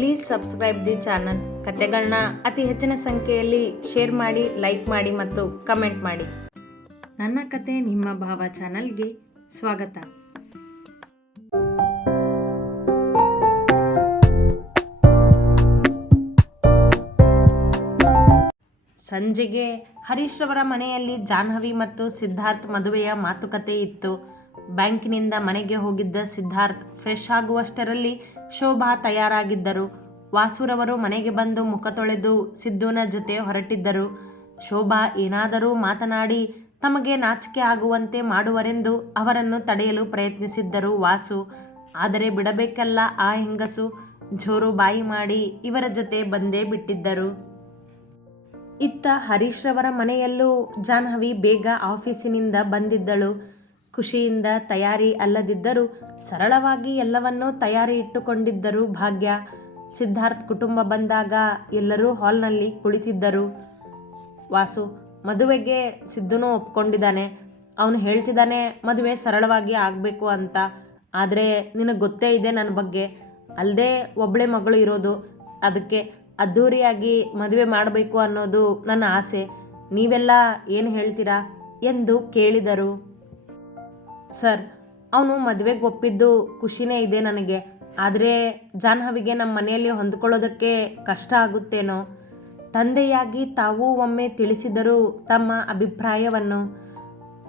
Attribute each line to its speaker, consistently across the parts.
Speaker 1: Please subscribe the channel ಕತೆಗಳನ್ನ ಅತಿ ಹೆಚ್ಚಿನ ಸಂಖ್ಯೆಯಲ್ಲಿ ಶೇರ್ ಮಾಡಿ ಲೈಕ್ ಮಾಡಿ ಮತ್ತು ಕಮೆಂಟ್ ಮಾಡಿ. ನನ್ನ ಕತೆ ನಿಮ್ಮ ಭಾವ ಚಾನಲ್ಗೆ ಸ್ವಾಗತ. ಸಂಜೆಗೆ ಹರೀಶ್ ರವರ ಮನೆಯಲ್ಲಿ ಜಾಹ್ನವಿ ಮತ್ತು ಸಿದ್ಧಾರ್ಥ್ ಮದುವೆಯ ಮಾತುಕತೆ ಇತ್ತು. ಬ್ಯಾಂಕಿನಿಂದ ಮನೆಗೆ ಹೋಗಿದ್ದ ಸಿದ್ಧಾರ್ಥ್ ಫ್ರೆಶ್ ಆಗುವಷ್ಟರಲ್ಲಿ ಶೋಭಾ ತಯಾರಾಗಿದ್ದರು. ವಾಸುರವರು ಮನೆಗೆ ಬಂದು ಮುಖ ತೊಳೆದು ಸಿದ್ದುನ ಜೊತೆ ಹೊರಟಿದ್ದರು. ಶೋಭಾ ಏನಾದರೂ ಮಾತನಾಡಿ ತಮಗೆ ನಾಚಿಕೆ ಆಗುವಂತೆ ಮಾಡುವರೆಂದು ಅವರನ್ನು ತಡೆಯಲು ಪ್ರಯತ್ನಿಸಿದ್ದರು ವಾಸು. ಆದರೆ ಬಿಡಬೇಕಲ್ಲ ಆ ಹೆಂಗಸು? ಜೋರು ಬಾಯಿ ಮಾಡಿ ಇವರ ಜೊತೆ ಬಂದೇ ಬಿಟ್ಟಿದ್ದರು. ಇತ್ತ ಹರೀಶ್ರವರ ಮನೆಯಲ್ಲೂ ಜಾಹ್ನವಿ ಬೇಗ ಆಫೀಸಿನಿಂದ ಬಂದಿದ್ದಳು. ಖುಷಿಯಿಂದ ತಯಾರಿ ಅಲ್ಲದಿದ್ದರೂ ಸರಳವಾಗಿ ಎಲ್ಲವನ್ನೂ ತಯಾರಿ ಇಟ್ಟುಕೊಂಡಿದ್ದರು ಭಾಗ್ಯ. ಸಿದ್ಧಾರ್ಥ್ ಕುಟುಂಬ ಬಂದಾಗ ಎಲ್ಲರೂ ಹಾಲ್ನಲ್ಲಿ ಕುಳಿತಿದ್ದರು. ವಾಸು, ಮದುವೆಗೆ ಸಿದ್ದುನೂ ಒಪ್ಕೊಂಡಿದ್ದಾನೆ. ಅವನು ಹೇಳ್ತಿದ್ದಾನೆ, ಮದುವೆ ಸರಳವಾಗಿ ಆಗಬೇಕು ಅಂತ. ಆದರೆ ನಿನಗೆ ಗೊತ್ತೇ ಇದೆ ನನ್ನ ಬಗ್ಗೆ. ಅಲ್ಲದೆ ಒಬ್ಬಳೆ ಮಗಳು ಇರೋದು. ಅದಕ್ಕೆ ಅದ್ಧೂರಿಯಾಗಿ ಮದುವೆ ಮಾಡಬೇಕು ಅನ್ನೋದು ನನ್ನ ಆಸೆ. ನೀವೆಲ್ಲ ಏನು ಹೇಳ್ತೀರಾ? ಎಂದು ಕೇಳಿದರು. ಸರ್, ಅವನು ಮದುವೆಗೆ ಒಪ್ಪಿದ್ದು ಖುಷಿನೇ ಇದೆ ನನಗೆ. ಆದರೆ ಜಾಹ್ನವಿಗೆ ನಮ್ಮ ಮನೆಯಲ್ಲಿ ಹೊಂದ್ಕೊಳ್ಳೋದಕ್ಕೆ ಕಷ್ಟ ಆಗುತ್ತೇನೋ? ತಂದೆಯಾಗಿ ತಾವೂ ಒಮ್ಮೆ ತಿಳಿಸಿದರು ತಮ್ಮ ಅಭಿಪ್ರಾಯವನ್ನು.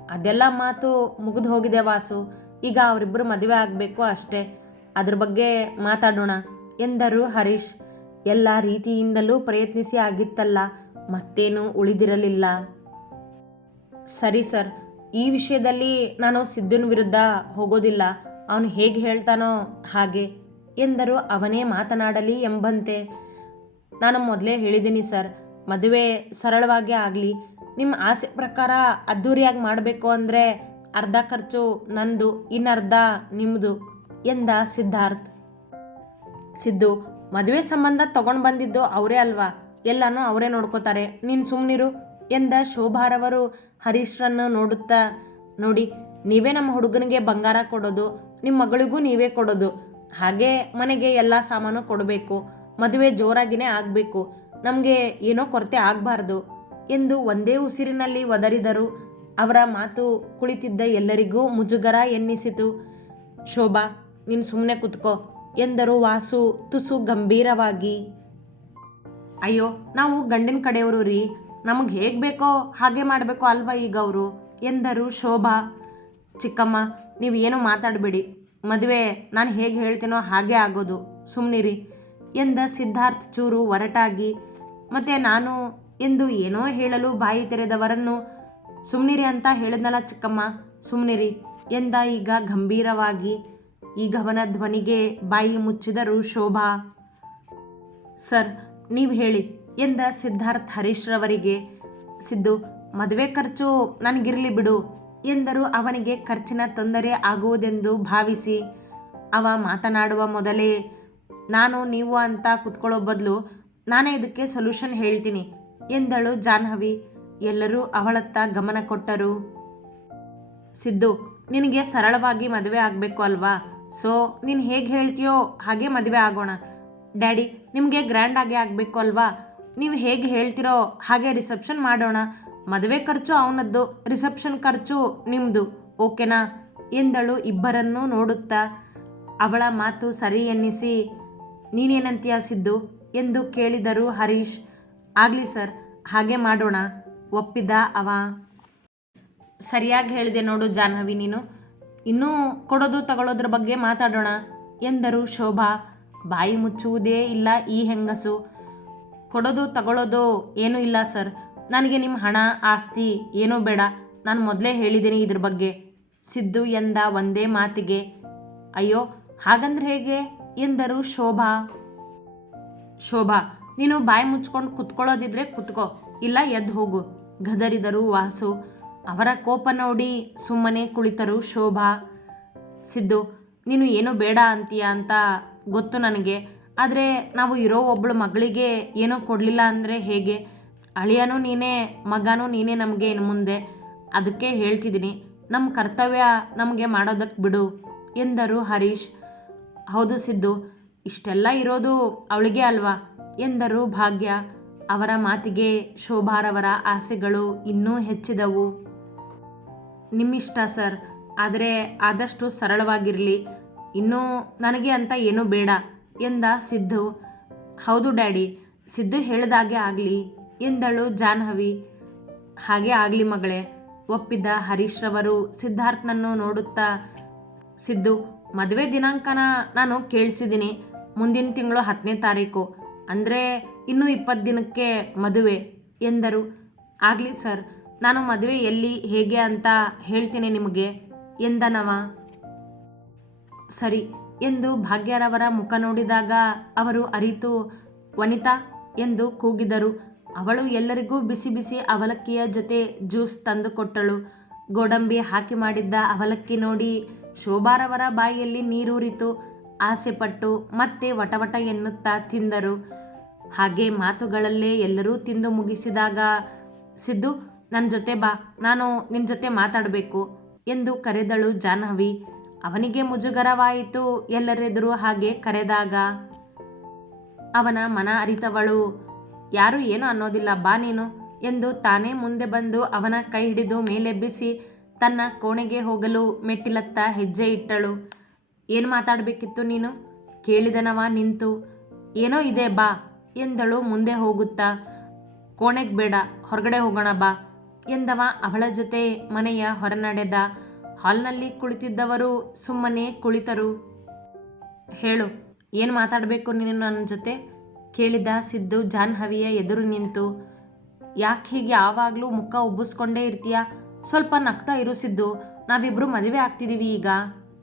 Speaker 1: ಅದೆಲ್ಲ ಮಾತು ಮುಗಿದು ಹೋಗಿದೆ ವಾಸು. ಈಗ ಅವರಿಬ್ಬರು ಮದುವೆ ಆಗಬೇಕು ಅಷ್ಟೇ. ಅದ್ರ ಬಗ್ಗೆ ಮಾತಾಡೋಣ, ಎಂದರು ಹರೀಶ್. ಎಲ್ಲ ರೀತಿಯಿಂದಲೂ ಪ್ರಯತ್ನಿಸಿ ಆಗಿತ್ತಲ್ಲ, ಮತ್ತೇನು ಉಳಿದಿರಲಿಲ್ಲ. ಸರಿ ಸರ್ ಈ ವಿಷಯದಲ್ಲಿ ನಾನು ಸಿದ್ಧನ ವಿರುದ್ಧ ಹೋಗೋದಿಲ್ಲ. ಅವನು ಹೇಗೆ ಹೇಳ್ತಾನೋ ಹಾಗೆ ಎಂದರು ಅವನೇ ಮಾತನಾಡಲಿ ಎಂಬಂತೆ. ನಾನು ಮೊದಲೇ ಹೇಳಿದ್ದೀನಿ ಸರ್, ಮದುವೆ ಸರಳವಾಗಿ ಆಗಲಿ. ನಿಮ್ಮ ಆಸೆ ಪ್ರಕಾರ ಅದ್ಧೂರಿಯಾಗಿ ಮಾಡಬೇಕು ಅಂದರೆ ಅರ್ಧ ಖರ್ಚು ನಂದು, ಇನ್ನರ್ಧ ನಿಮ್ಮದು ಎಂದ ಸಿದ್ಧಾರ್ಥ್. ಸಿದ್ದು, ಮದುವೆ ಸಂಬಂಧ ತಗೊಂಡು ಬಂದಿದ್ದು ಅವರೇ ಅಲ್ವಾ? ಎಲ್ಲನೂ ಅವರೇ ನೋಡ್ಕೋತಾರೆ. ನೀನು ಸುಮ್ಮನಿರು ಎಂದ ಶೋಭಾರವರು ಹರೀಶ್ರನ್ನು ನೋಡುತ್ತಾ, ನೋಡಿ, ನೀವೇ ನಮ್ಮ ಹುಡುಗನಿಗೆ ಬಂಗಾರ ಕೊಡೋದು ನಿಮ್ಮ ಮಗಳಿಗೂ ನೀವೇ ಕೊಡೋದು. ಹಾಗೆ ಮನೆಗೆ ಎಲ್ಲ ಸಾಮಾನು ಕೊಡಬೇಕು, ಮದುವೆ ಜೋರಾಗಿನೇ ಆಗಬೇಕು, ನಮಗೆ ಏನೋ ಕೊರತೆ ಆಗಬಾರ್ದು, ಎಂದು ಒಂದೇ ಉಸಿರಿನಲ್ಲಿ ಒದರಿದರು. ಅವರ ಮಾತು ಕುಳಿತಿದ್ದ ಎಲ್ಲರಿಗೂ ಮುಜುಗರ ಎನ್ನಿಸಿತು. ಶೋಭಾ, ನೀನು ಸುಮ್ಮನೆ ಕುತ್ಕೋ, ಎಂದರು ವಾಸು ತುಸು ಗಂಭೀರವಾಗಿ. ಅಯ್ಯೋ, ನಾವು ಗಂಡಿನ ಕಡೆಯವರು ರೀ. ನಮಗೆ ಹೇಗೆ ಬೇಕೋ ಹಾಗೆ ಮಾಡಬೇಕು ಅಲ್ವಾ ಈಗ ಅವರು? ಎಂದರು ಶೋಭಾ, ಚಿಕ್ಕಮ್ಮ, ನೀವು ಏನು ಮಾತಾಡಬೇಡಿ. ಮದುವೆ, ನಾನು ಹೇಗೆ ಹೇಳ್ತೀನೋ ಹಾಗೆ ಆಗೋದು. ಸುಮ್ಮನಿರಿ ಎಂದ ಸಿದ್ಧಾರ್ಥ್ ಚೂರು ಒರಟಾಗಿ, ಮತ್ತು ನಾನು ಎಂದು ಏನೋ ಹೇಳಲು ಬಾಯಿ ತೆರೆದವರನ್ನು ಸುಮ್ಮನಿರಿ ಅಂತ ಹೇಳಿದ್ನಲ್ಲ ಚಿಕ್ಕಮ್ಮ. ಸುಮ್ಮನಿರಿ ಎಂದ ಈಗ ಗಂಭೀರವಾಗಿ ಈ ಅವನ ಧ್ವನಿಗೆ ಬಾಯಿ ಮುಚ್ಚಿದರು ಶೋಭಾ. ಸರ್, ನೀವು ಹೇಳಿ. ಎಂದ ಸಿದ್ಧಾರ್ಥ್ ಹರೀಶ್ರವರಿಗೆ, ಸಿದ್ದು, ಮದುವೆ ಖರ್ಚು ನನಗಿರಲಿ ಬಿಡು ಎಂದರು. ಅವನಿಗೆ ಖರ್ಚಿನ ತೊಂದರೆ ಆಗುವುದೆಂದು ಭಾವಿಸಿ ಅವ ಮಾತನಾಡುವ ಮೊದಲೇ, ನಾನು ನೀವು ಅಂತ ಕುತ್ಕೊಳ್ಳೋ ಬದಲು ನಾನೇ ಇದಕ್ಕೆ ಸೊಲ್ಯೂಷನ್ ಹೇಳ್ತೀನಿ ಎಂದಳು ಜಾಹ್ನವಿ. ಎಲ್ಲರೂ ಅವಳತ್ತ ಗಮನ ಕೊಟ್ಟರು. ಸಿದ್ದು, ನಿನಗೆ ಸರಳವಾಗಿ ಮದುವೆ ಆಗಬೇಕು ಅಲ್ವಾ? ಸೊ, ನೀನು ಹೇಗೆ ಹೇಳ್ತೀಯೋ ಹಾಗೆ ಮದುವೆ ಆಗೋಣ. ಡ್ಯಾಡಿ, ನಿಮಗೆ ಗ್ರ್ಯಾಂಡಾಗಿ ಆಗಬೇಕು ಅಲ್ವಾ? ನೀವು ಹೇಗೆ ಹೇಳ್ತಿರೋ ಹಾಗೆ ರಿಸೆಪ್ಷನ್ ಮಾಡೋಣ. ಮದುವೆ ಖರ್ಚು ಅವನದ್ದು ರಿಸೆಪ್ಷನ್ ಖರ್ಚು ನಿಮ್ಮದು ಓಕೆನಾ? ಎಂದಳು ಇಬ್ಬರನ್ನೂ ನೋಡುತ್ತಾ. ಅವಳ ಮಾತು ಸರಿ ಎನ್ನಿಸಿ, ನೀನೇನಂತೀಯ ಸಿದ್ದು? ಎಂದು ಕೇಳಿದರು ಹರೀಶ್. ಆಗಲಿ ಸರ್, ಹಾಗೆ ಮಾಡೋಣ, ಒಪ್ಪಿದ ಅವ. ಸರಿಯಾಗಿ ಹೇಳಿದೆ ನೋಡು ಜಾಹ್ನವಿ ನೀನು. ಇನ್ನೂ ಕೊಡೋದು ತಗೊಳ್ಳೋದ್ರ ಬಗ್ಗೆ ಮಾತಾಡೋಣ, ಎಂದರು ಶೋಭಾ. ಬಾಯಿ ಮುಚ್ಚುವುದೇ ಇಲ್ಲ ಈ ಹೆಂಗಸು. ಕೊಡೋದು ತಗೊಳ್ಳೋದು ಏನೂ ಇಲ್ಲ ಸರ್. ನನಗೆ ನಿಮ್ಮ ಹಣ, ಆಸ್ತಿ ಏನೂ ಬೇಡ. ನಾನು ಮೊದಲೇ ಹೇಳಿದ್ದೀನಿ ಇದ್ರ ಬಗ್ಗೆ. ಸಿದ್ದು ಎಂದ ಒಂದೇ ಮಾತಿಗೆ, ಅಯ್ಯೋ, ಹಾಗಂದ್ರೆ ಹೇಗೆ? ಎಂದರು ಶೋಭಾ. ಶೋಭಾ, ನೀನು ಬಾಯಿ ಮುಚ್ಕೊಂಡು ಕುತ್ಕೊಳ್ಳೋದಿದ್ರೆ ಕುತ್ಕೋ, ಇಲ್ಲ ಎದ್ದು ಹೋಗು, ಗದರಿದರು ವಾಸು. ಅವರ ಕೋಪ ನೋಡಿ ಸುಮ್ಮನೆ ಕುಳಿತರು ಶೋಭಾ. ಸಿದ್ದು, ನೀನು ಏನು ಬೇಡ ಅಂತೀಯ ಅಂತ ಗೊತ್ತು ನನಗೆ. ಆದರೆ ನಾವು ಇರೋ ಒಬ್ಬಳು ಮಗಳಿಗೆ ಏನೋ ಕೊಡಲಿಲ್ಲ ಅಂದರೆ ಹೇಗೆ? ಅಳಿಯನೂ ನೀನೇ, ಮಗನೂ ನೀನೇ ನಮಗೆ ಇನ್ನು ಮುಂದೆ. ಅದಕ್ಕೆ ಹೇಳ್ತಿದ್ದೀನಿ ನಮ್ಮ ಕರ್ತವ್ಯ ನಮಗೆ ಮಾಡೋದಕ್ಕೆ ಬಿಡು ಎಂದರು ಹರೀಶ್. ಹೌದು ಸಿದ್ದು, ಇಷ್ಟೆಲ್ಲ ಇರೋದು ಅವಳಿಗೆ ಅಲ್ವಾ? ಎಂದರು ಭಾಗ್ಯ, ಅವರ ಮಾತಿಗೆ ಶೋಭಾರವರ ಆಸೆಗಳು ಇನ್ನೂ ಹೆಚ್ಚಿದವು. ನಿಮ್ಮಿಷ್ಟ ಸರ್, ಆದರೆ ಆದಷ್ಟು ಸರಳವಾಗಿರಲಿ. ಇನ್ನೂ ನನಗೆ ಅಂತ ಏನೂ ಬೇಡ. ಎಂದ ಸಿದ್ದು, ಹೌದು ಡ್ಯಾಡಿ, ಸಿದ್ದು ಹೇಳಿದಾಗೆ ಆಗಲಿ ಎಂದಳು ಜಾಹ್ನವಿ. ಹಾಗೆ ಆಗಲಿ ಮಗಳೇ ಒಪ್ಪಿದ ಹರೀಶ್ರವರು ಸಿದ್ಧಾರ್ಥನನ್ನು ನೋಡುತ್ತಾ, ಸಿದ್ದು, ಮದುವೆ ದಿನಾಂಕನ ನಾನು ಕೇಳಿಸಿದ್ದೀನಿ, ಮುಂದಿನ ತಿಂಗಳು ಹತ್ತನೇ ತಾರೀಕು, ಅಂದರೆ ಇನ್ನೂ ಇಪ್ಪತ್ತು ದಿನಕ್ಕೆ ಮದುವೆ ಎಂದರು. ಆಗಲಿ ಸರ್, ನಾನು ಮದುವೆ ಎಲ್ಲಿ, ಹೇಗೆ ಅಂತ ಹೇಳ್ತೀನಿ ನಿಮಗೆ ಎಂದನವ ಸರಿ ಎಂದು ಭಾಗ್ಯರವರ ಮುಖ ನೋಡಿದಾಗ ಅವರು ಅರಿತು, ವನಿತಾ, ಎಂದು ಕೂಗಿದರು. ಅವಳು ಎಲ್ಲರಿಗೂ ಬಿಸಿ ಬಿಸಿ ಅವಲಕ್ಕಿಯ ಜೊತೆ ಜ್ಯೂಸ್ ತಂದುಕೊಟ್ಟಳು. ಗೋಡಂಬಿ ಹಾಕಿ ಮಾಡಿದ್ದ ಅವಲಕ್ಕಿ ನೋಡಿ ಶೋಭಾರವರ ಬಾಯಿಯಲ್ಲಿ ನೀರೂರಿತು ಆಸೆಪಟ್ಟು ಮತ್ತೆ ವಟವಟ ಎನ್ನುತ್ತಾ ತಿಂದರು. ಹಾಗೆ ಮಾತುಗಳಲ್ಲೇ ಎಲ್ಲರೂ ತಿಂದು ಮುಗಿಸಿದಾಗ, ಸಿದ್ದು ನನ್ನ ಜೊತೆ ಬಾ, ನಾನು ನಿನ್ನ ಜೊತೆ ಮಾತಾಡಬೇಕು, ಎಂದು ಕರೆದಳು ಜಾಹ್ನವಿ. ಅವನಿಗೆ ಮುಜುಗರವಾಯಿತು ಎಲ್ಲರೆದುರು ಹಾಗೆ ಕರೆದಾಗ, ಅವನ ಮನ ಅರಿತವಳು, ಯಾರು ಏನು ಅನ್ನೋದಿಲ್ಲ ಬಾ ನೀನು ಎಂದು ತಾನೇ ಮುಂದೆ ಬಂದು ಅವನ ಕೈ ಹಿಡಿದು ಮೇಲೆಬ್ಬಿಸಿ ತನ್ನ ಕೋಣೆಗೆ ಹೋಗಲು ಮೆಟ್ಟಿಲತ್ತ ಹೆಜ್ಜೆ ಇಟ್ಟಳು. ಏನು ಮಾತಾಡಬೇಕಿತ್ತು ನೀನು? ಕೇಳಿದನವ ನಿಂತು. ಏನೋ ಇದೆ ಬಾ ಎಂದಳು ಮುಂದೆ ಹೋಗುತ್ತಾ. ಕೋಣೆಗೆ ಬೇಡ, ಹೊರಗಡೆ ಹೋಗೋಣ ಬಾ ಎಂದವ ಅವಳ ಜೊತೆ ಮನೆಯ ಹೊರನಡೆದ. ಹಾಲ್ನಲ್ಲಿ ಕುಳಿತಿದ್ದವರು ಸುಮ್ಮನೆ ಕುಳಿತರು. ಹೇಳು, ಏನು ಮಾತಾಡಬೇಕು ನೀನು ನನ್ನ ಜೊತೆ? ಕೇಳಿದ ಸಿದ್ದು ಜಾಹ್ನವಿಯ ಎದುರು ನಿಂತು, ಯಾಕೆ ಹೀಗೆ ಯಾವಾಗಲೂ ಮುಖ ಉಬ್ಬಿಸ್ಕೊಂಡೇ ಇರ್ತೀಯ? ಸ್ವಲ್ಪ ನಗ್ತಾ ಇರು ಸಿದ್ದು ನಾವಿಬ್ಬರು ಮದುವೆ ಆಗ್ತಿದ್ದೀವಿ ಈಗ,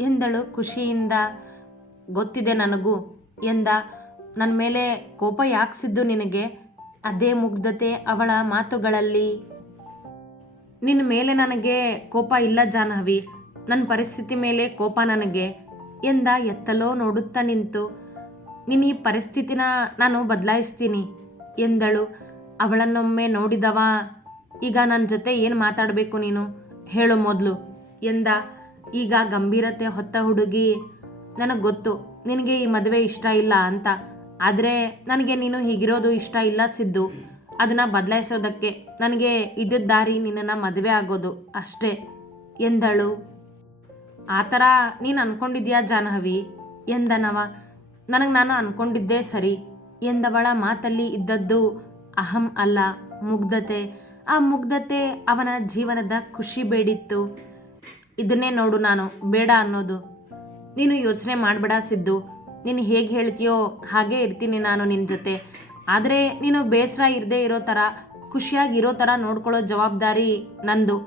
Speaker 1: ಎಂದಳು ಖುಷಿಯಿಂದ. ಗೊತ್ತಿದೆ ನನಗೂ, ಎಂದ ನನ್ನ ಮೇಲೆ ಕೋಪ ಯಾಕೆ ಸಿದ್ದು ನಿನಗೆ? ಅದೇ ಮುಗ್ಧತೆ ಅವಳ ಮಾತುಗಳಲ್ಲಿ. ನಿನ್ನ ಮೇಲೆ ನನಗೆ ಕೋಪ ಇಲ್ಲ ಜಾಹ್ನವಿ. ನನ್ನ ಪರಿಸ್ಥಿತಿ ಮೇಲೆ ಕೋಪ ನನಗೆ. ಎಂದ ಎತ್ತಲೋ ನೋಡುತ್ತಾ ನಿಂತು, ನಿನ್ನ ಈ ಪರಿಸ್ಥಿತಿನ ನಾನು ಬದಲಾಯಿಸ್ತೀನಿ ಎಂದಳು. ಅವಳನ್ನೊಮ್ಮೆ ನೋಡಿದವ, ಈಗ ನನ್ನ ಜೊತೆ ಏನು ಮಾತಾಡಬೇಕು ನೀನು? ಹೇಳು ಮೊದಲು ಎಂದ. ಈಗ ಗಂಭೀರತೆ ಹೊತ್ತ ಹುಡುಗಿ, ನನಗೆ ಗೊತ್ತು, ನಿನಗೆ ಈ ಮದುವೆ ಇಷ್ಟ ಇಲ್ಲ ಅಂತ. ಆದರೆ ನನಗೆ ನೀನು ಹೀಗಿರೋದು ಇಷ್ಟ ಇಲ್ಲ ಸಿದ್ದು. ಅದನ್ನು ಬದಲಾಯಿಸೋದಕ್ಕೆ ನನಗೆ ಇದ್ದಿದ್ದ ದಾರಿ ನಿನ್ನನ್ನು ಮದುವೆ ಆಗೋದು ಅಷ್ಟೇ, ಎಂದಳು. ಆ ಥರ ನೀನು ಅಂದ್ಕೊಂಡಿದ್ಯಾ ಜಾಹ್ನವಿ? ಎಂದನವ. ನನಗೆ ನಾನು ಅಂದ್ಕೊಂಡಿದ್ದೇ ಸರಿ, ಎಂದವಳ ಮಾತಲ್ಲಿ ಇದ್ದದ್ದು ಅಹಂ ಅಲ್ಲ, ಮುಗ್ಧತೆ. ಆ ಮುಗ್ಧತೆ ಅವನ ಜೀವನದ ಖುಷಿ ಬೇಡಿತ್ತು. ಇದನ್ನೇ ನೋಡು ನಾನು, ಬೇಡ ಅನ್ನೋದು. ನೀನು ಯೋಚನೆ ಮಾಡಬೇಡ ಸಿದ್ದು. ನೀನು ಹೇಗೆ ಹೇಳ್ತೀಯೋ ಹಾಗೇ ಇರ್ತೀನಿ ನಾನು ನಿನ್ನ ಜೊತೆ. ಆದರೆ ನೀನು ಬೇಸರ ಇರದೇ ಇರೋ ಥರ ಖುಷಿಯಾಗಿರೋ ಥರ ನೋಡ್ಕೊಳ್ಳೋ ಜವಾಬ್ದಾರಿ ನಂದು.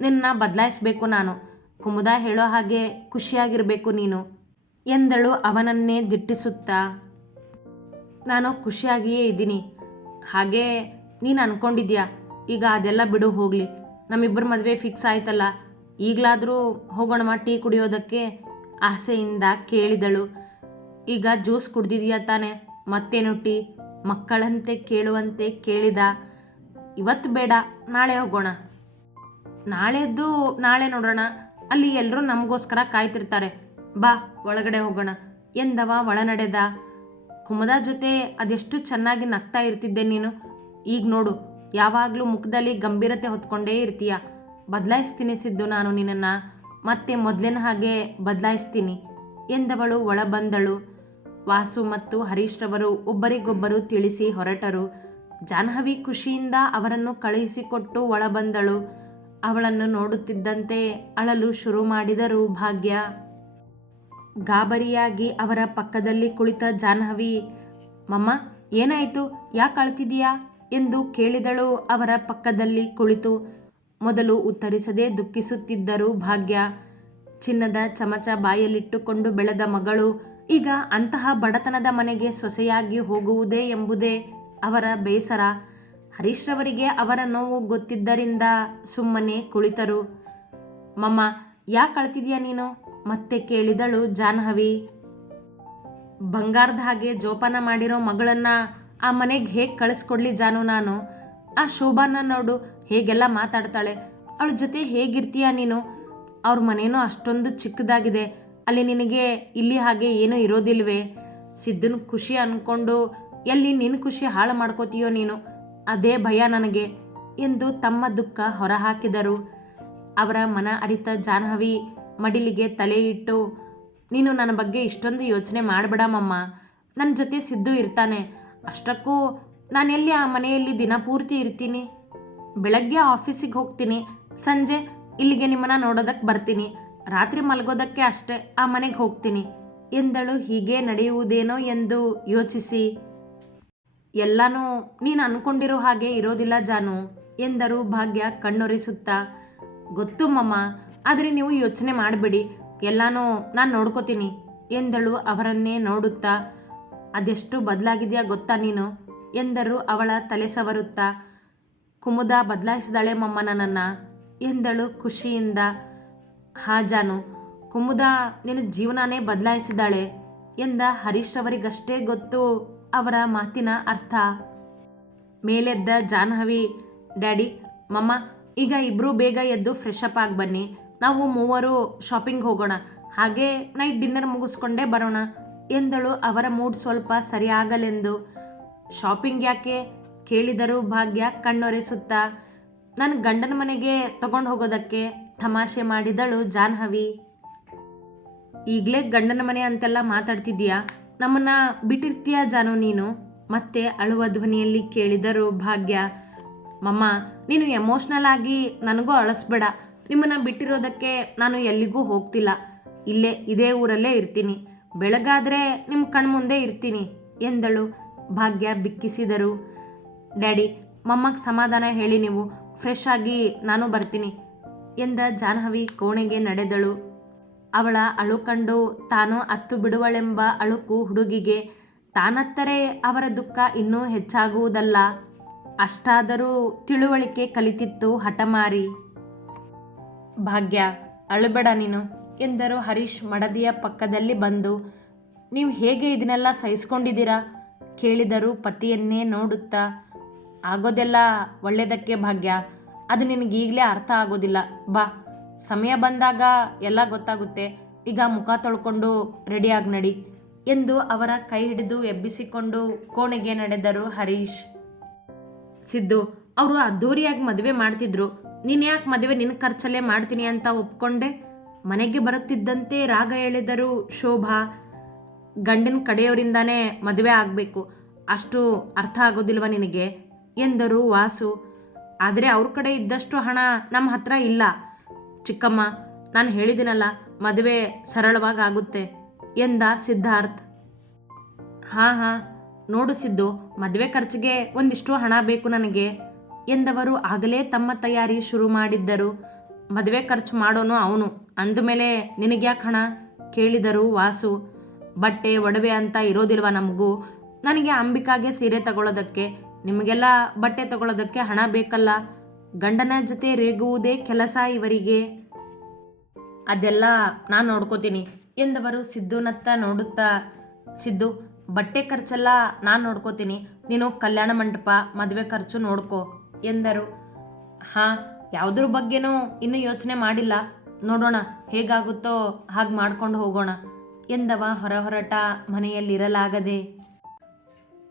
Speaker 1: ನಿನ್ನ ಬದಲಾಯಿಸಬೇಕು ನಾನು. ಕುಮುದ ಹೇಳೋ ಹಾಗೆ ಖುಷಿಯಾಗಿರಬೇಕು ನೀನು ಎಂದಳು ಅವನನ್ನೇ ದಿಟ್ಟಿಸುತ್ತಾ. ನಾನು ಖುಷಿಯಾಗಿಯೇ ಇದ್ದೀನಿ. ಹಾಗೆ ನೀನು ಅಂದ್ಕೊಂಡಿದ್ಯಾ ಈಗ ಅದೆಲ್ಲ ಬಿಡು, ಹೋಗಲಿ. ನಮ್ಮಿಬ್ಬರ ಮದುವೆ ಫಿಕ್ಸ್ ಆಯ್ತಲ್ಲ. ಈಗಲಾದರೂ ಹೋಗೋಣ ಟೀ ಕುಡಿಯೋದಕ್ಕೆ ಆಸೆಯಿಂದ ಕೇಳಿದಳು. ಈಗ ಜ್ಯೂಸ್ ಕುಡ್ದಿದ್ಯಾ ತಾನೆ? ಮತ್ತೇನು ಟೀ? ಮಕ್ಕಳಂತೆ ಕೇಳುವಂತೆ ಕೇಳಿದ, ಇವತ್ತು ಬೇಡ, ನಾಳೆ ಹೋಗೋಣ. ನಾಳೆದ್ದು ನಾಳೆ ನೋಡೋಣ. ಅಲ್ಲಿ ಎಲ್ಲರೂ ನಮಗೋಸ್ಕರ ಕಾಯ್ತಿರ್ತಾರೆ. ಬಾ, ಒಳಗಡೆ ಹೋಗೋಣ, ಎಂದವ ಒಳನಡೆದ. ಕುಮದ ಜೊತೆ ಅದೆಷ್ಟು ಚೆನ್ನಾಗಿ ನಗ್ತಾ ಇರ್ತಿದ್ದೆ ನೀನು. ಈಗ ನೋಡು, ಯಾವಾಗಲೂ ಮುಖದಲ್ಲಿ ಗಂಭೀರತೆ ಹೊತ್ಕೊಂಡೇ ಇರ್ತೀಯ. ಬದಲಾಯಿಸ್ತೀನಿ ಸಿದ್ದು ನಾನು ನಿನ್ನನ್ನು. ಮತ್ತೆ ಮೊದಲಿನ ಹಾಗೆ ಬದಲಾಯಿಸ್ತೀನಿ, ಎಂದವಳು ಒಳ ಬಂದಳು ವಾಸು ಮತ್ತು ಹರೀಶ್ರವರು ಒಬ್ಬರಿಗೊಬ್ಬರು ತಿಳಿಸಿ ಹೊರಟರು. ಜಾಹ್ನವಿ ಖುಷಿಯಿಂದ ಅವರನ್ನು ಕಳುಹಿಸಿಕೊಟ್ಟು ಒಳಬಂದಳು. ಅವಳನ್ನು ನೋಡುತ್ತಿದ್ದಂತೆ ಅಳಲು ಶುರು ಮಾಡಿದರು ಭಾಗ್ಯ. ಗಾಬರಿಯಾಗಿ ಅವರ ಪಕ್ಕದಲ್ಲಿ ಕುಳಿತ ಜಾಹ್ನವಿ, ಮಮ್ಮ, ಏನಾಯಿತು? ಯಾಕೆ ಅಳ್ತಿದೀಯಾ ಎಂದು ಕೇಳಿದಳು ಅವರ ಪಕ್ಕದಲ್ಲಿ ಕುಳಿತು. ಮೊದಲು ಉತ್ತರಿಸದೆ ದುಃಖಿಸುತ್ತಿದ್ದರು ಭಾಗ್ಯ. ಚಿನ್ನದ ಚಮಚ ಬಾಯಲ್ಲಿಟ್ಟುಕೊಂಡು ಬೆಳೆದ ಮಗಳು ಈಗ ಅಂತಹ ಬಡತನದ ಮನೆಗೆ ಸೊಸೆಯಾಗಿ ಹೋಗುವುದೇ ಎಂಬುದೇ ಅವರ ಬೇಸರ. ಹರೀಶ್ರವರಿಗೆ ಅವರ ನೋವು ಗೊತ್ತಿದ್ದರಿಂದ ಸುಮ್ಮನೆ ಕುಳಿತರು. ಮಮ್ಮ, ಯಾಕೆ ಅಳ್ತಿದ್ಯಾ ನೀನು? ಮತ್ತೆ ಕೇಳಿದಳು ಜಾಹ್ನವಿ. ಬಂಗಾರದ ಹಾಗೆ ಜೋಪಾನ ಮಾಡಿರೋ ಮಗಳನ್ನ ಆ ಮನೆಗೆ ಹೇಗೆ ಕಳಿಸ್ಕೊಡ್ಲಿ ಜಾನು ನಾನು? ಆ ಶೋಭಾನ ನೋಡು, ಹೇಗೆಲ್ಲ ಮಾತಾಡ್ತಾಳೆ. ಅವಳ ಜೊತೆ ಹೇಗಿರ್ತೀಯ ನೀನು? ಅವ್ರ ಮನೇನೂ ಅಷ್ಟೊಂದು ಚಿಕ್ಕದಾಗಿದೆ. ಅಲ್ಲಿ ನಿನಗೆ ಇಲ್ಲಿ ಹಾಗೆ ಏನೂ ಇರೋದಿಲ್ವೇ? ಸಿದ್ಧನ ಖುಷಿ ಅಂದ್ಕೊಂಡು ಎಲ್ಲಿ ನಿನ್ನ ಖುಷಿ ಹಾಳು ಮಾಡ್ಕೋತೀಯೋ ನೀನು? ಅದೇ ಭಯ ನನಗೆ ಎಂದು ತಮ್ಮ ದುಃಖ ಹೊರಹಾಕಿದರು. ಅವರ ಮನ ಅರಿತ ಜಾಹ್ನವಿ ಮಡಿಲಿಗೆ ತಲೆ ಇಟ್ಟು, ನೀನು ನನ್ನ ಬಗ್ಗೆ ಇಷ್ಟೊಂದು ಯೋಚನೆ ಮಾಡಬೇಡಮ್ಮ ನನ್ನ ಜೊತೆ ಸಿದ್ದು ಇರ್ತಾನೆ. ಅಷ್ಟಕ್ಕೂ ನಾನೆಲ್ಲಿ ಆ ಮನೆಯಲ್ಲಿ ದಿನ ಪೂರ್ತಿ ಇರ್ತೀನಿ? ಬೆಳಗ್ಗೆ ಆಫೀಸಿಗೆ ಹೋಗ್ತೀನಿ. ಸಂಜೆ ಇಲ್ಲಿಗೆ ನಿಮ್ಮನ್ನ ನೋಡೋದಕ್ಕೆ ಬರ್ತೀನಿ. ರಾತ್ರಿ ಮಲಗೋದಕ್ಕೆ ಅಷ್ಟೇ, ಆ ಮನೆಗೆ ಹೋಗ್ತೀನಿ. ಎಂದಳು, ಹೀಗೆ ನಡೆಯುವುದೇನೋ ಎಂದು ಯೋಚಿಸಿ. ಎಲ್ಲನೂ, ನೀನು ಅನ್ಕೊಂಡಿರೋ ಹಾಗೆ ಇರೋದಿಲ್ಲ ಜಾನು, ಎಂದರು ಭಾಗ್ಯ ಕಣ್ಣೊರೆಸುತ್ತಾ. ಗೊತ್ತು ಮಮ್ಮ ಆದರೆ ನೀವು ಯೋಚನೆ ಮಾಡಬೇಡಿ, ಎಲ್ಲನೂ ನಾನು ನೋಡ್ಕೋತೀನಿ, ಎಂದಳು ಅವರನ್ನೇ ನೋಡುತ್ತಾ. ಅದೆಷ್ಟು ಬದಲಾಗಿದೆಯಾ ಗೊತ್ತಾ ನೀನು, ಎಂದರು ಅವಳ ತಲೆ ಸವರುತ್ತಾ. ಕುಮುದ ಬದಲಾಯಿಸಿದಾಳೆ ಮಮ್ಮ ನನ್ನನ್ನು, ಎಂದಳು ಖುಷಿಯಿಂದ. ಹಾ ಜಾನು ಕುಮುದ ನಿನ್ನ ಜೀವನನೇ ಬದಲಾಯಿಸಿದ್ದಾಳೆ ಎಂದ ಹರೀಶ್ ಅವರಿಗಷ್ಟೇ ಗೊತ್ತು ಅವರ ಮಾತಿನ ಅರ್ಥ. ಮೇಲೆದ್ದ ಜಾಹ್ನವಿ, ಡ್ಯಾಡಿ, ಮಮ್ಮ, ಈಗ ಇಬ್ಬರೂ ಬೇಗ ಎದ್ದು ಫ್ರೆಶ್ ಅಪ್ ಆಗಿ ಬನ್ನಿ. ನಾವು ಮೂವರು ಶಾಪಿಂಗ್ ಹೋಗೋಣ. ಹಾಗೆ ನೈಟ್ ಡಿನ್ನರ್ ಮುಗಿಸ್ಕೊಂಡೇ ಬರೋಣ ಎಂದಳು ಅವರ ಮೂಡ್ ಸ್ವಲ್ಪ ಸರಿಯಾಗಲೆಂದು. ಶಾಪಿಂಗ್ ಯಾಕೆ? ಕೇಳಿದರು ಭಾಗ್ಯ ಕಣ್ಣೊರೆಸುತ್ತಾ. ನನ್ನ ಗಂಡನ ಮನೆಗೆ ತಗೊಂಡು ಹೋಗೋದಕ್ಕೆ. ತಮಾಷೆ ಮಾಡಿದಳು ಜಾಹ್ನವಿ. ಈಗಲೇ ಗಂಡನ ಮನೆ ಅಂತೆಲ್ಲ ಮಾತಾಡ್ತಿದ್ದೀಯಾ? ನಮ್ಮನ್ನ ಬಿಟ್ಟಿರ್ತೀಯ ಜಾನು ನೀನು? ಮತ್ತೆ ಅಳುವ ಧ್ವನಿಯಲ್ಲಿ ಕೇಳಿದರು ಭಾಗ್ಯ. ಮಮ್ಮ, ನೀನು ಎಮೋಷ್ನಲ್ ಆಗಿ ನನಗೂ ಅಳಸ್ಬೇಡ. ನಿಮ್ಮನ್ನ ಬಿಟ್ಟಿರೋದಕ್ಕೆ ನಾನು ಎಲ್ಲಿಗೂ ಹೋಗ್ತಿಲ್ಲ. ಇಲ್ಲೇ ಇದೇ ಊರಲ್ಲೇ ಇರ್ತೀನಿ. ಬೆಳಗಾದರೆ ನಿಮ್ಮ ಕಣ್ಮುಂದೆ ಇರ್ತೀನಿ ಎಂದಳು ಭಾಗ್ಯ ಬಿಕ್ಕಿಸಿದರು. ಡ್ಯಾಡಿ, ಮಮ್ಮಗೆ ಸಮಾಧಾನ ಹೇಳಿ ನೀವು. ಫ್ರೆಶ್ ಆಗಿ ನಾನು ಬರ್ತೀನಿ. ಎಂದ ಜಾಹ್ನವಿ ಕೋಣೆಗೆ ನಡೆದಳು. ಅವಳ ಅಳು ಕಂಡು ತಾನು ಅತ್ತು ಬಿಡುವಳೆಂಬ ಅಳುಕು ಹುಡುಗಿಗೆ, ತಾನತ್ತರೆ ಅವರ ದುಃಖ ಇನ್ನೂ ಹೆಚ್ಚಾಗುವುದಲ್ಲ. ಅಷ್ಟಾದರೂ ತಿಳುವಳಿಕೆ ಕಲಿತಿತ್ತು ಹಠಮಾರಿ. ಭಾಗ್ಯ, ಅಳುಬೇಡ ನೀನು ಎಂದರು ಹರೀಶ್ ಮಡದಿಯ ಪಕ್ಕದಲ್ಲಿ ಬಂದು. ನೀವು ಹೇಗೆ ಇದನ್ನೆಲ್ಲ ಸಹಿಸ್ಕೊಂಡಿದ್ದೀರಾ? ಕೇಳಿದರು ಪತಿಯನ್ನೇ ನೋಡುತ್ತಾ. ಆಗೋದೆಲ್ಲ ಒಳ್ಳೆಯದಕ್ಕೆ ಭಾಗ್ಯ. ಅದು ನಿನಗೆ ಈಗಲೇ ಅರ್ಥ ಆಗೋದಿಲ್ಲ. ಬಾ. ಸಮಯ ಬಂದಾಗ ಎಲ್ಲ ಗೊತ್ತಾಗುತ್ತೆ. ಈಗ ಮುಖ ತೊಳ್ಕೊಂಡು ರೆಡಿಯಾಗಿ ನಡಿ ಎಂದು ಅವರ ಕೈ ಹಿಡಿದು ಎಬ್ಬಿಸಿಕೊಂಡು ಕೋಣೆಗೆ ನಡೆದರು ಹರೀಶ್. ಸಿದ್ದು, ಅವರು ಅದ್ಧೂರಿಯಾಗಿ ಮದುವೆ ಮಾಡ್ತಿದ್ರು. ನೀನು ಯಾಕೆ ಮದುವೆ ನಿನ್ನ ಖರ್ಚಲ್ಲೇ ಮಾಡ್ತೀನಿ ಅಂತ ಒಪ್ಕೊಂಡೆ? ಮನೆಗೆ ಬರುತ್ತಿದ್ದಂತೆ ರಾಗ ಹೇಳಿದರು ಶೋಭಾ. ಗಂಡನ ಕಡೆಯವರಿಂದಾನೇ ಮದುವೆ ಆಗಬೇಕು. ಅಷ್ಟು ಅರ್ಥ ಆಗೋದಿಲ್ವ ನಿನಗೆ? ಎಂದರು ವಾಸು. ಆದರೆ ಅವ್ರ ಕಡೆ ಇದ್ದಷ್ಟು ಹಣ ನಮ್ಮ ಹತ್ರ ಇಲ್ಲ. ಚಿಕ್ಕಮ್ಮ, ನಾನು ಹೇಳಿದ್ದೀನಲ್ಲ ಮದುವೆ ಸರಳವಾಗಿ ಆಗುತ್ತೆ ಎಂದ ಸಿದ್ಧಾರ್ಥ್. ಹಾಂ ಹಾಂ, ನೋಡು ಸಿದ್ದು, ಮದುವೆ ಖರ್ಚಿಗೆ ಒಂದಿಷ್ಟು ಹಣ ಬೇಕು ನನಗೆ ಎಂದವರು ಆಗಲೇ ತಮ್ಮ ತಯಾರಿ ಶುರು ಮಾಡಿದ್ದರು. ಮದುವೆ ಖರ್ಚು ಮಾಡೋನು ಅವನು, ಅಂದಮೇಲೆ ನಿನಗ್ಯಾಕೆ ಹಣ? ಕೇಳಿದರು ವಾಸು. ಬಟ್ಟೆ, ಒಡವೆ ಅಂತ ಇರೋದಿಲ್ವ ನಮಗೂ? ನನಗೆ ಅಂಬಿಕಾಗೆ ಸೀರೆ ತಗೊಳ್ಳೋದಕ್ಕೆ ನಿಮಗೆಲ್ಲ ಬಟ್ಟೆ ತಗೊಳ್ಳೋದಕ್ಕೆ ಹಣ ಬೇಕಲ್ಲ? ಗಂಡನ ಜೊತೆ ರೇಗುವುದೇ ಕೆಲಸ ಇವರಿಗೆ. ಅದೆಲ್ಲ ನಾನು ನೋಡ್ಕೋತೀನಿ. ಎಂದವರು ಸಿದ್ದುನತ್ತ ನೋಡುತ್ತಾ? ಸಿದ್ದು, ಬಟ್ಟೆ ಖರ್ಚೆಲ್ಲ ನಾನು ನೋಡ್ಕೋತೀನಿ. ನೀನು ಕಲ್ಯಾಣ ಮಂಟಪ, ಮದುವೆ ಖರ್ಚು ನೋಡ್ಕೋ, ಎಂದರು. ಹಾಂ, ಯಾವುದ್ರ ಬಗ್ಗೆನೂ ಇನ್ನೂ ಯೋಚನೆ ಮಾಡಿಲ್ಲ. ನೋಡೋಣ, ಹೇಗಾಗುತ್ತೋ ಹಾಗೆ ಮಾಡ್ಕೊಂಡು ಹೋಗೋಣ, ಎಂದವ ಹೊರ ಹೊರಟ ಮನೆಯಲ್ಲಿರಲಾಗದೆ.